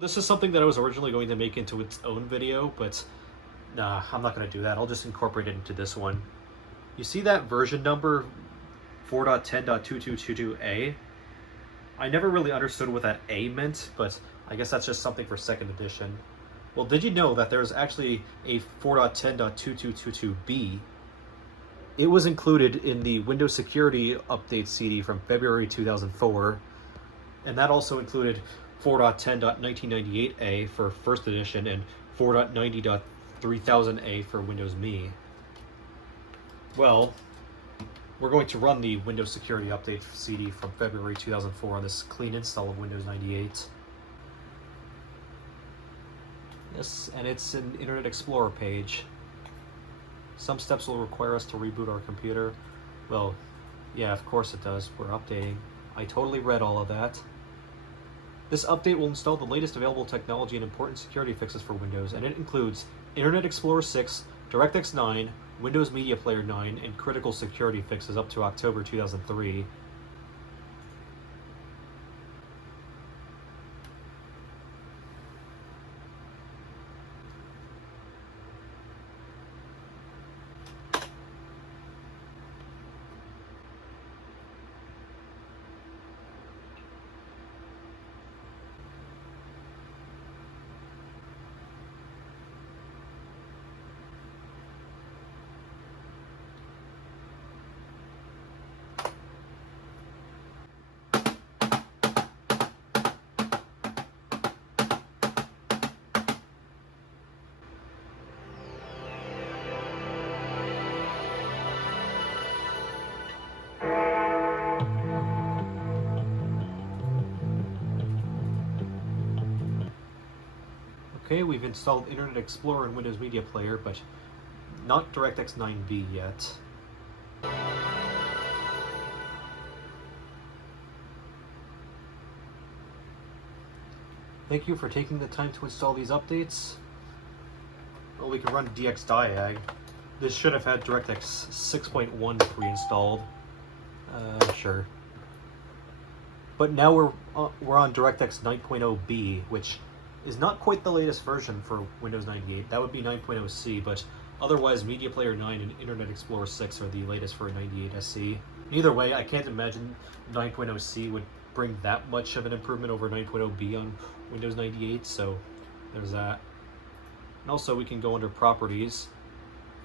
This is something that I was originally going to make into its own video, but nah, I'm not going to do that. I'll just incorporate it into this one. You see that version number 4.10.2222A? I never really understood what that A meant, but I guess that's just something for second edition. Well, did you know that there's actually a 4.10.2222B? It was included in the Windows Security Update CD from February 2004, and that also included 4.10.1998A for first edition and 4.90.3000A for Windows Me. Well, we're going to run the Windows Security Update CD from February 2004 on this clean install of Windows 98. Yes, and it's an Internet Explorer page. Some steps will require us to reboot our computer. Well, yeah, of course it does. We're updating. I totally read all of that. This update will install the latest available technology and important security fixes for Windows, and it includes Internet Explorer 6, DirectX 9, Windows Media Player 9, and critical security fixes up to October 2003. Okay, we've installed Internet Explorer and Windows Media Player, but not DirectX 9B yet. Thank you for taking the time to install these updates. Well, we can run dxdiag. This should have had DirectX 6.1 pre-installed. Sure. But now we're on DirectX 9.0B, which is not quite the latest version for Windows 98. That would be 9.0C, but otherwise Media Player 9 and Internet Explorer 6 are the latest for 98 SE. Either way, I can't imagine 9.0C would bring that much of an improvement over 9.0B on Windows 98, so there's that. And also we can go under Properties.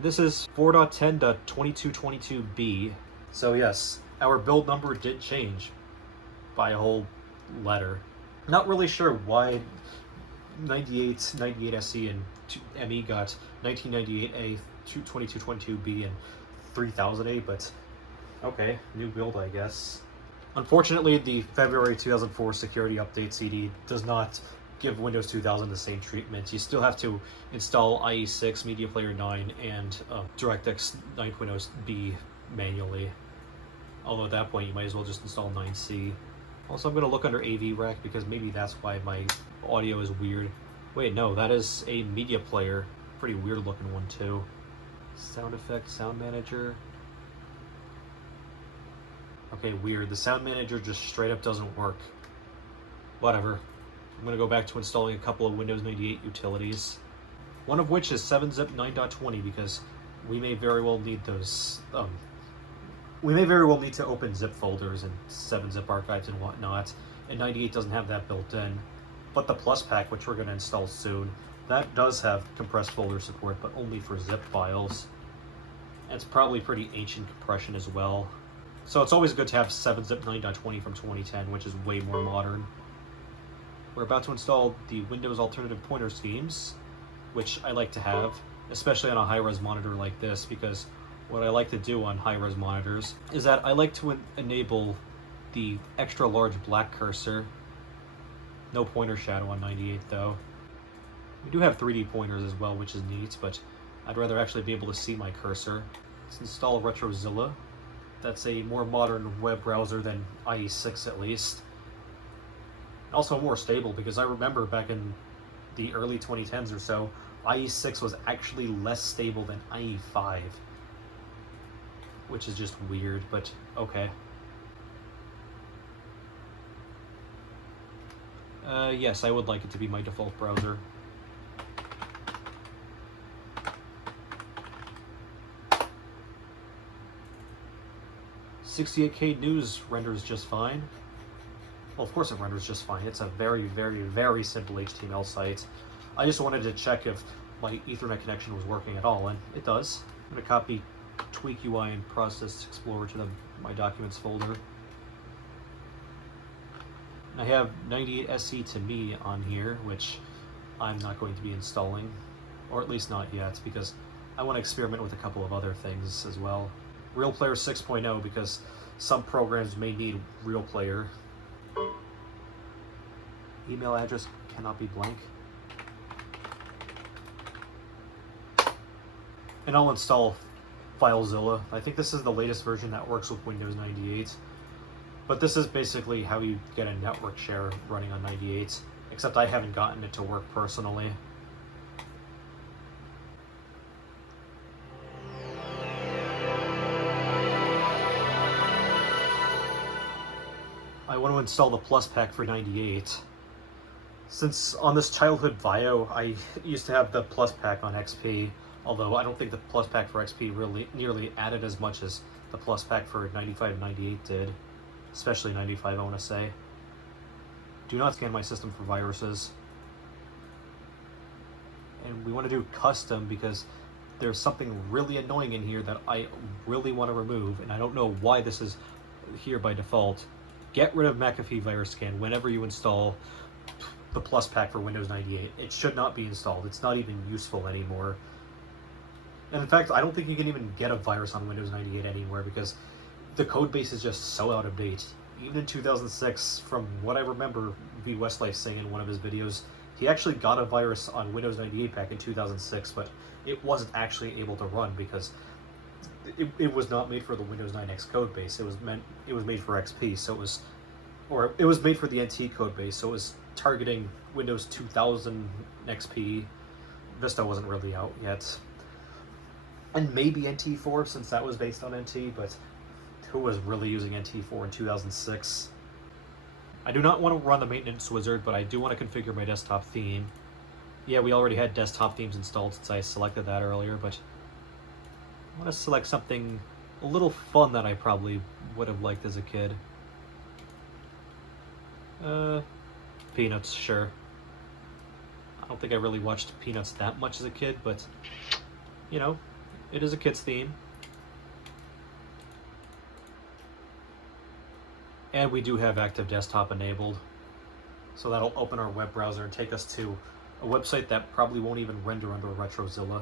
This is 4.10.2222B. So yes, our build number did change by a whole letter. Not really sure why 98 SE and ME got 1998A, 2222B, and 3000A, but okay, new build, I guess. Unfortunately, the February 2004 security update CD does not give Windows 2000 the same treatment. You still have to install IE6, Media Player 9, and DirectX 9.0B manually. Although at that point, you might as well just install 9C. Also, I'm going to look under AV Rec because maybe that's why my audio is weird. Wait, no, that is a media player. Pretty weird looking one, too. Sound effect, sound manager. Okay, weird. The sound manager just straight up doesn't work. Whatever. I'm going to go back to installing a couple of Windows 98 utilities. One of which is 7-zip 9.20 because we may very well need those. We may very well need to open zip folders and 7-zip archives and whatnot, and 98 doesn't have that built in. But the Plus Pack, which we're going to install soon, that does have compressed folder support, but only for zip files. And it's probably pretty ancient compression as well. So it's always good to have 7-zip 9.20 from 2010, which is way more modern. We're about to install the Windows Alternative Pointer Schemes, which I like to have, especially on a high-res monitor like this, because what I like to do on high-res monitors is that I like to enable the extra large black cursor. No pointer shadow on 98 though. We do have 3D pointers as well, which is neat, but I'd rather actually be able to see my cursor. Let's install RetroZilla. That's a more modern web browser than IE6 at least. Also more stable, because I remember back in the early 2010s or so, IE6 was actually less stable than IE5. Which is just weird, but okay. Yes, I would like it to be my default browser. .68K news renders just fine. Well, of course it renders just fine. It's a very, very, very simple HTML site. I just wanted to check if my Ethernet connection was working at all, and it does. I'm going to copy Tweak UI and Process Explorer to my Documents folder. I have 98SE to me on here, which I'm not going to be installing, or at least not yet, because I want to experiment with a couple of other things as well. Real Player 6.0, because some programs may need Real Player. Email address cannot be blank. And I'll install FileZilla. I think this is the latest version that works with Windows 98. But this is basically how you get a network share running on 98, except I haven't gotten it to work personally. I want to install the Plus Pack for 98. Since on this childhood VIO, I used to have the Plus Pack on XP, although I don't think the Plus Pack for XP really nearly added as much as the Plus Pack for 95 and 98 did. Especially 95, I want to say. Do not scan my system for viruses. And we want to do custom because there's something really annoying in here that I really want to remove, and I don't know why this is here by default. Get rid of McAfee virus scan whenever you install the Plus Pack for Windows 98. It should not be installed. It's not even useful anymore. And in fact, I don't think you can even get a virus on Windows 98 anywhere because the code base is just so out of date. Even in 2006, from what I remember V. Westlife saying in one of his videos, he actually got a virus on Windows 98 back in 2006, but it wasn't actually able to run because it was not made for the Windows 9X code base. It was made for XP, so it was made for the NT code base, so it was targeting Windows 2000 XP. Vista wasn't really out yet. And maybe NT4, since that was based on NT, but who was really using NT4 in 2006? I do not want to run the maintenance wizard, but I do want to configure my desktop theme. Yeah, we already had desktop themes installed since I selected that earlier, but I want to select something a little fun that I probably would have liked as a kid. Peanuts, sure. I don't think I really watched Peanuts that much as a kid, but, you know, it is a kid's theme. And we do have Active Desktop enabled. So that'll open our web browser and take us to a website that probably won't even render under RetroZilla.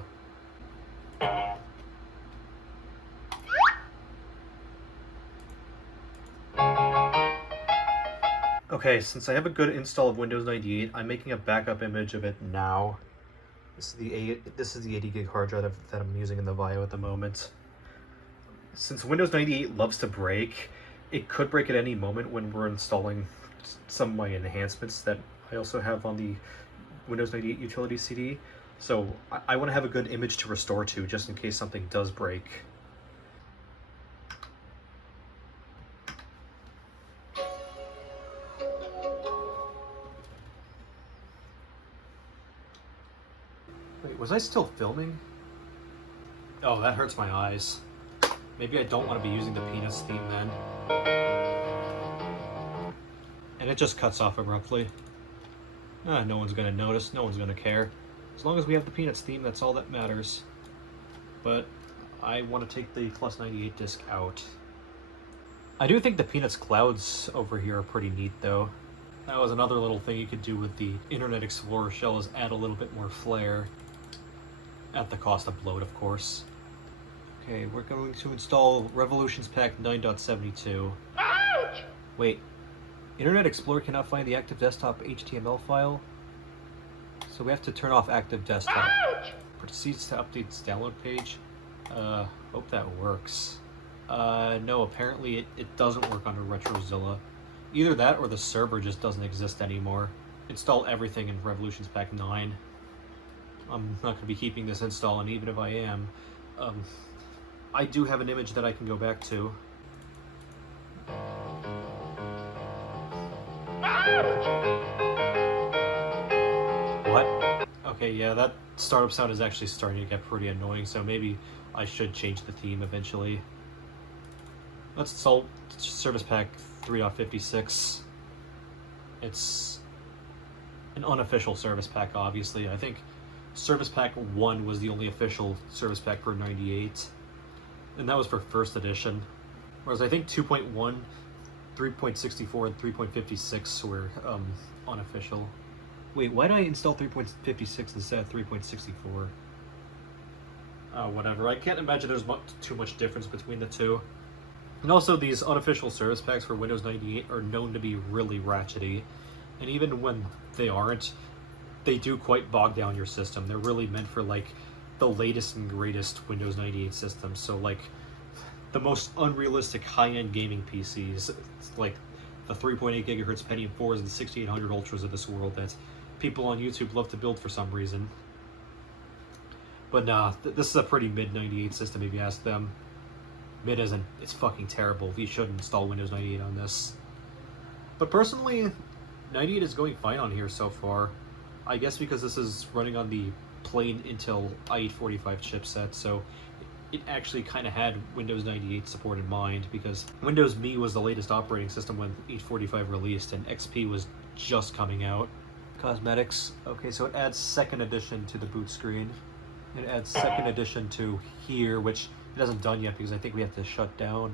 Okay, since I have a good install of Windows 98, I'm making a backup image of it now. This is the 80 gig hard drive that I'm using in the VIO at the moment. Since Windows 98 loves to break, it could break at any moment when we're installing some of my enhancements that I also have on the Windows 98 utility CD. So I want to have a good image to restore to just in case something does break. Wait, was I still filming? Oh, that hurts my eyes. Maybe I don't want to be using the Peanuts theme then. And it just cuts off abruptly. No one's going to notice, no one's going to care. As long as we have the Peanuts theme, that's all that matters. But I want to take the Plus 98 disc out. I do think the Peanuts clouds over here are pretty neat though. That was another little thing you could do with the Internet Explorer shell, is add a little bit more flair. At the cost of bloat, of course. Okay, we're going to install Revolutions Pack 9.72. Ouch! Wait, Internet Explorer cannot find the Active Desktop HTML file? So we have to turn off Active Desktop. Ouch! Proceeds to update its download page. Hope that works. No, apparently it doesn't work under RetroZilla. Either that or the server just doesn't exist anymore. Install everything in Revolutions Pack 9. I'm not going to be keeping this install, and even if I am, I do have an image that I can go back to. Ouch! What? Okay, yeah, that startup sound is actually starting to get pretty annoying, so maybe I should change the theme eventually. Let's install Service Pack 3.56. It's an unofficial service pack, obviously. I think Service Pack 1 was the only official service pack for 98, and that was for first edition. Whereas I think 2.1, 3.64, and 3.56 were unofficial. Wait, why did I install 3.56 instead of 3.64? Whatever. I can't imagine there's too much difference between the two. And also, these unofficial service packs for Windows 98 are known to be really ratchety. And even when they aren't, they do quite bog down your system. They're really meant for, like, the latest and greatest Windows 98 systems. So, like, the most unrealistic high-end gaming PCs, like the 3.8 gigahertz Pentium 4s and the 6800 Ultras of this world that people on YouTube love to build for some reason. But nah, this is a pretty mid-98 system if you ask them. Mid isn't, it's fucking terrible. You should install Windows 98 on this. But personally, 98 is going fine on here so far. I guess because this is running on the plain Intel i845 chipset, so it actually kind of had Windows 98 support in mind, because Windows Me was the latest operating system when 845 released, and XP was just coming out. Cosmetics. Okay, so it adds second edition to the boot screen. It adds second edition to here, which it hasn't done yet because I think we have to shut down,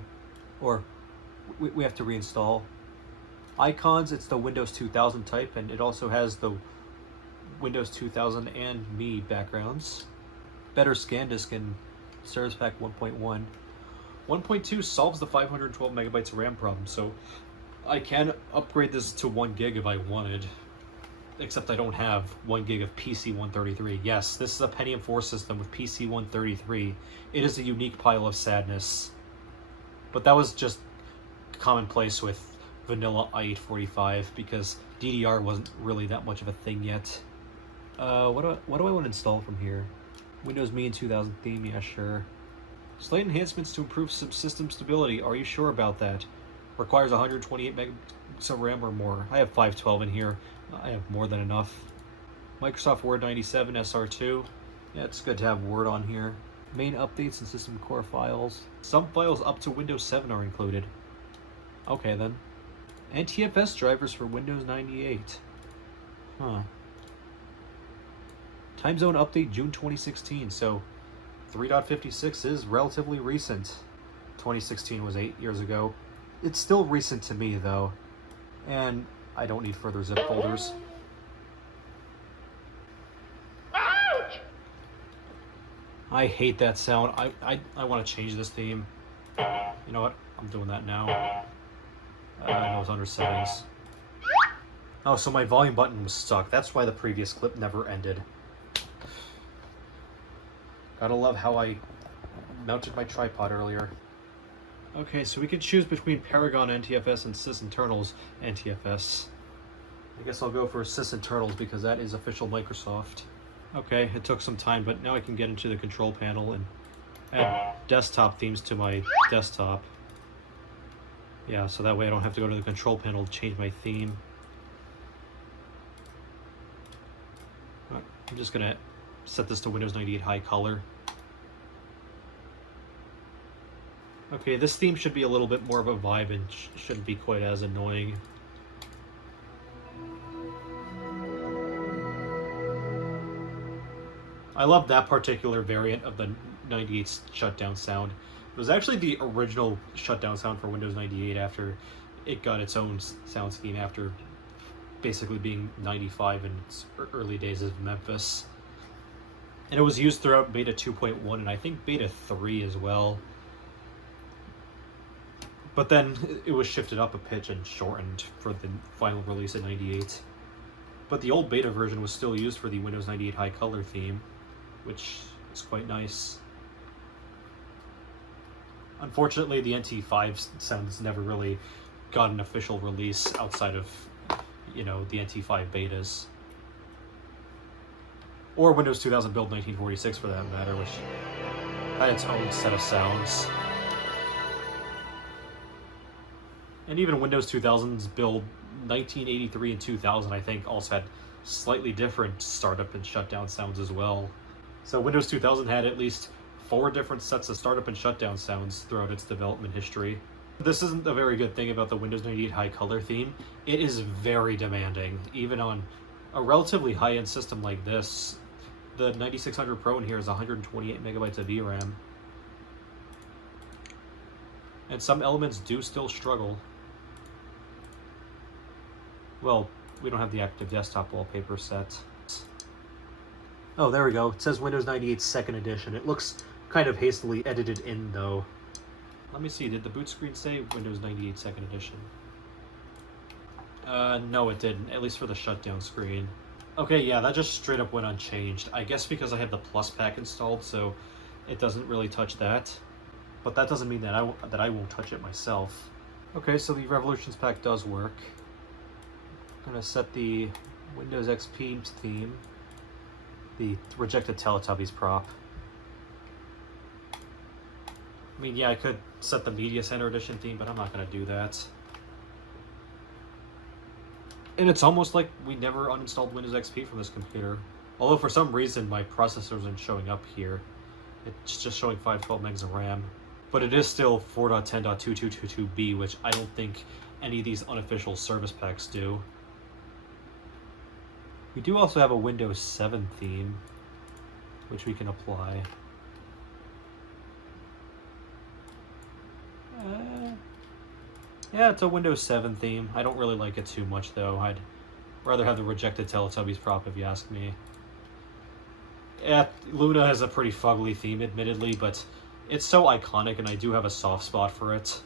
or we have to reinstall. Icons, it's the Windows 2000 type, and it also has the Windows 2000 and Me backgrounds. Better scan disk in Service Pack 1.1. 1.2 solves the 512 megabytes of RAM problem, so I can upgrade this to 1 gig if I wanted. Except I don't have 1 gig of PC-133. Yes, this is a Pentium 4 system with PC-133. It is a unique pile of sadness. But that was just commonplace with vanilla i845 because DDR wasn't really that much of a thing yet. What do I want to install from here? Windows Me in 2000 theme, yeah, sure. Slight enhancements to improve system stability. Are you sure about that? Requires 128 megabytes of RAM or more. I have 512 in here. I have more than enough. Microsoft Word 97 SR2. Yeah, it's good to have Word on here. Main updates and system core files. Some files up to Windows 7 are included. Okay then. NTFS drivers for Windows 98. Huh. Time zone update June 2016, so 3.56 is relatively recent. 2016 was 8 years ago. It's still recent to me though, and I don't need further zip folders. Ouch! I hate that sound. I want to change this theme. You know what? I'm doing that now. I know it's under settings. Oh, so my volume button was stuck. That's why the previous clip never ended. Gotta love how I mounted my tripod earlier. Okay, so we can choose between Paragon NTFS and sysinternals NTFS. I guess I'll go for sysinternals because that is official Microsoft. Okay, it took some time, but now I can get into the control panel and add desktop themes to my desktop. Yeah, so that way I don't have to go to the control panel to change my theme. I'm just gonna set this to Windows 98 high color. Okay, this theme should be a little bit more of a vibe and shouldn't be quite as annoying. I love that particular variant of the 98's shutdown sound. It was actually the original shutdown sound for Windows 98 after it got its own sound scheme after basically being 95 in its early days of Memphis. And it was used throughout Beta 2.1 and I think Beta 3 as well. But then it was shifted up a pitch and shortened for the final release in 98. But the old beta version was still used for the Windows 98 high color theme, which is quite nice. Unfortunately, the NT5 sounds never really got an official release outside of, you know, the NT5 betas. Or Windows 2000 build 1946 for that matter, which had its own set of sounds. And even Windows 2000's build 1983 and 2000, I think, also had slightly different startup and shutdown sounds as well. So Windows 2000 had at least 4 different sets of startup and shutdown sounds throughout its development history. This isn't a very good thing about the Windows 98 high color theme. It is very demanding, even on a relatively high-end system like this. The 9600 Pro in here is 128 megabytes of VRAM. And some elements do still struggle. Well, we don't have the active desktop wallpaper set. Oh, there we go. It says Windows 98 2nd Edition. It looks kind of hastily edited in, though. Let me see, did the boot screen say Windows 98 2nd Edition? No it didn't, at least for the shutdown screen. Okay, yeah, that just straight up went unchanged. I guess because I have the Plus pack installed, so it doesn't really touch that. But that doesn't mean that I won't touch it myself. Okay, so the Revolutions pack does work. I'm gonna set the Windows XP theme, the rejected Teletubbies prop. I mean, yeah, I could set the Media Center Edition theme, but I'm not gonna do that. And it's almost like we never uninstalled Windows XP from this computer. Although for some reason my processor isn't showing up here. It's just showing 512 megs of RAM. But it is still 4.10.2222b, which I don't think any of these unofficial service packs do. We do also have a Windows 7 theme, which we can apply. Yeah, it's a Windows 7 theme. I don't really like it too much, though. I'd rather have the rejected Teletubbies prop, if you ask me. Yeah, Luna has a pretty fugly theme, admittedly, but it's so iconic, and I do have a soft spot for it.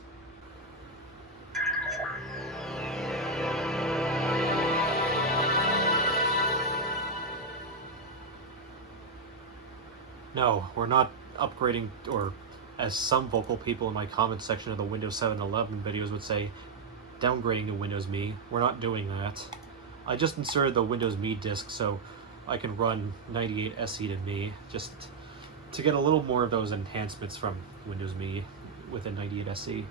No, we're not upgrading, or as some vocal people in my comment section of the Windows 7 11 videos would say, downgrading to Windows Me. We're not doing that. I just inserted the Windows Me disk so I can run 98 SE to Me, just to get a little more of those enhancements from Windows Me within 98 SE.